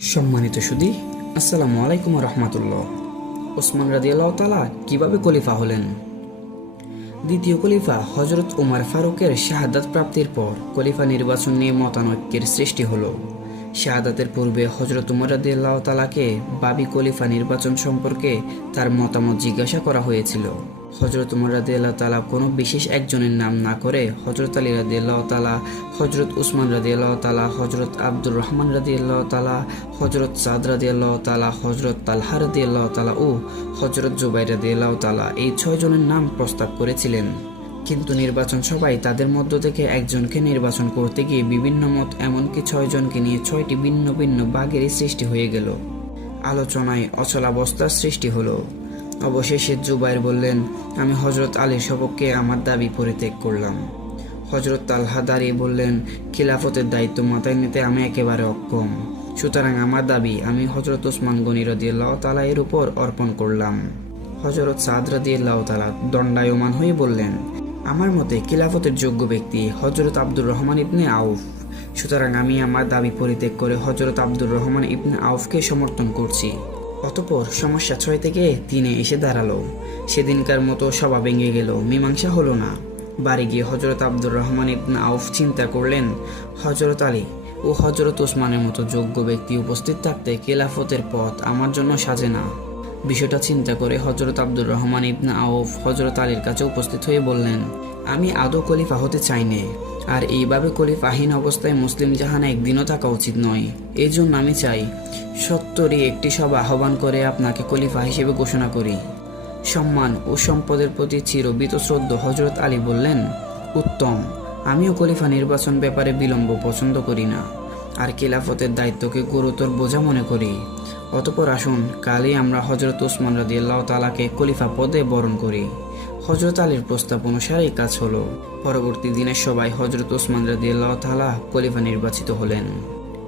সম্মানিত সুদী, আসসালামু আলাইকুম রহমতুল্লাহ। ওসমান রাদিয়াল্লাহ তালা কীভাবে খলিফা হলেন? দ্বিতীয় খলিফা হজরত উমার ফারুকের শাহাদাত প্রাপ্তির পর খলিফা নির্বাচন নিয়ে মতানৈক্যের সৃষ্টি হল। শাহাদাতের পূর্বে হজরত উমর রাদিয়াল্লাহ তালাকে বাবি খলিফা নির্বাচন সম্পর্কে তার মতামত জিজ্ঞাসা করা হয়েছিল। হজরত উমর রাদিয়াল্লাহ তালা কোনো বিশেষ একজনের নাম না করে হজরত আলী রাদিয়াল্লাহ তালা হজরত উসমান রাদিয়াল্লাহ তালা হজরত আব্দুর রহমান রাদিয়াল্লাহ তালা হজরত সাদ রাদিয়াল্লাহ তালা হজরত তালহা রাদিয়াল্লাহ তালা ও হজরত জুবাই রাদিয়াল্লাহ তালা এই ছয়জনের নাম প্রস্তাব করেছিলেন। কিন্তু নির্বাচন সভায় তাদের মধ্য থেকে একজনকে নির্বাচন করতে গিয়ে বিভিন্ন মত এমনকি ছয়জনকে নিয়ে ছয়টি ভিন্ন ভিন্ন বাঘেরই সৃষ্টি হয়ে গেল। আলোচনায় অচলাবস্থার সৃষ্টি হলো। অবশেষে জুবাইর বললেন, আমি হজরত আলীর সপক্ষে আমার দাবি পরিত্যাগ করলাম। হজরত তালহা দাঁড়িয়ে বললেন, খিলাফতের দায়িত্ব মাথায় নিতে আমি একেবারে অক্ষম। সুতরাং আমার দাবি আমি হজরত ওসমান গনি রদিয়াল্লাহ তালা এর উপর অর্পণ করলাম। হজরত সাদ রদিয়াল্লাহ তালা দণ্ডায়মান হয়ে বললেন, আমার মতে খিলাফতের যোগ্য ব্যক্তি হজরত আব্দুর রহমান ইবনে আউফ। সুতরাং আমি আমার দাবি পরিত্যাগ করে হজরত আব্দুর রহমান ইবনে আউফকে সমর্থন করছি। অতপর সমস্যা ছয় থেকে তিনে এসে দাঁড়াল। সেদিনকার মতো সভা ভেঙে গেল, মীমাংসা হলো না। বাড়ি গিয়ে হজরত আব্দুর রহমান ইবনে আউফ চিন্তা করলেন হজরত আলী ও হজরত ওসমানের মতো যোগ্য ব্যক্তি উপস্থিত থাকতে খেলাফতের পথ আমার জন্য সাজে না। বিষয়টা চিন্তা করে হজরত আব্দুর রহমান ইবনে আউফ হজরত আলীর কাছে উপস্থিত হয়ে বললেন, আমি আদৌ খলিফা হতে চাই নে, আর এইভাবে খলিফাহীন অবস্থায় মুসলিম জাহানা একদিনও থাকা উচিত নয়। এই জন্য আমি চাই সত্তরই একটি সভা আহ্বান করে আপনাকে খলিফা হিসেবে ঘোষণা করি। সম্মান ও সম্পদের প্রতি চিরবিত শ্রদ্ধ হজরত আলী বললেন, উত্তম, আমিও খলিফা নির্বাচন ব্যাপারে বিলম্ব পছন্দ করি না। আর খিলাফতের দায়িত্বকে গুরুতর বোঝা মনে করি। অতপর আসুন, কালই আমরা হজরত ওসমান রাদিয়াল্লাহ তালাকে খলিফা পদে বরণ করি। হজরত আলীর প্রস্তাব অনুসারেই কাজ হলো। পরবর্তী দিনে সবাই হজরত ওসমান রাদিয়াল্লাহ তালা খলিফা নির্বাচিত হলেন।